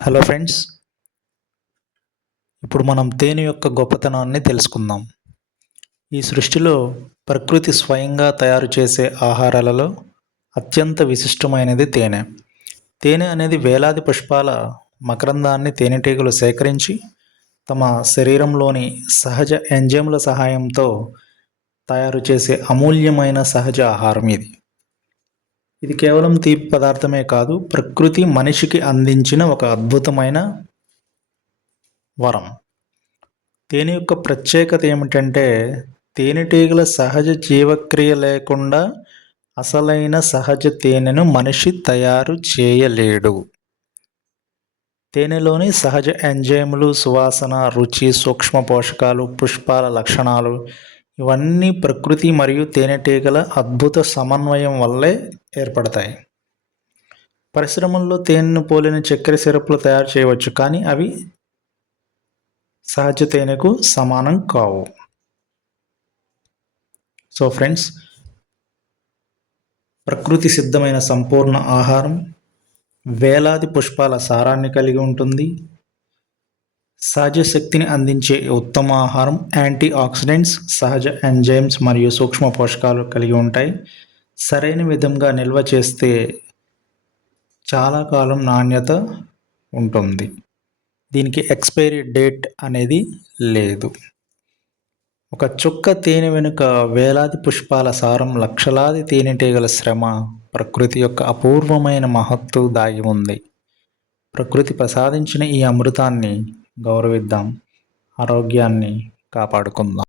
Hello friends, ఇప్పుడు మనం తేనె యొక్క గొప్పతనాన్ని తెలుసుకుందాం. ఈ సృష్టిలో ప్రకృతి స్వయంగా తయారు చేసే ఆహారాలలో అత్యంత విశిష్టమైనది తేనె. తేనె అనేది వేలాది పుష్పాల మకరందాన్ని తేనెటీగలు సేకరించి తమ శరీరంలోని సహజ ఎంజైముల సహాయంతో తయారు చేసే అమూల్యమైన సహజ ఆహారం ఇది. ఇది కేవలం తీపి పదార్థమే కాదు, ప్రకృతి మనిషికి అందించిన ఒక అద్భుతమైన వరం. తేనె యొక్క ప్రత్యేకత ఏమిటంటే, తేనెటీగల సహజ జీవక్రియ లేకుండా అసలైన సహజ తేనెను మనిషి తయారు చేయలేడు. తేనెలోని సహజ ఎంజైములు, సువాసన, రుచి, సూక్ష్మ పోషకాలు, పుష్పాల లక్షణాలు ఇవన్నీ ప్రకృతి మరియు తేనెటీగల అద్భుత సమన్వయం వల్లే ఏర్పడతాయి. పరిశ్రమల్లో తేనెను పోలిన చక్కెర సిరప్లు తయారు చేయవచ్చు, కానీ అవి సహజ తేనెకు సమానం కావు. సో ఫ్రెండ్స్, ప్రకృతి సిద్ధమైన సంపూర్ణ ఆహారం వేలాది పుష్పాల సారాన్ని కలిగి ఉంటుంది. సహజ శక్తిని అందించే ఉత్తమ ఆహారం, యాంటీ ఆక్సిడెంట్స్, సహజ ఎంజైమ్స్ మరియు సూక్ష్మ పోషకాలు కలిగి ఉంటాయి. సరైన విధంగా నిల్వ చేస్తే చాలా కాలం నాణ్యత ఉంటుంది. దీనికి ఎక్స్పైరీ డేట్ అనేది లేదు. ఒక చుక్క తేనె వెనుక వేలాది పుష్పాల సారం, లక్షలాది తేనెటీగల శ్రమ, ప్రకృతి యొక్క అపూర్వమైన మహత్తు దాగి ఉంది. ప్రకృతి ప్రసాదించిన ఈ అమృతాన్ని గౌరవిద్దాం, ఆరోగ్యాన్ని కాపాడుకుందాం.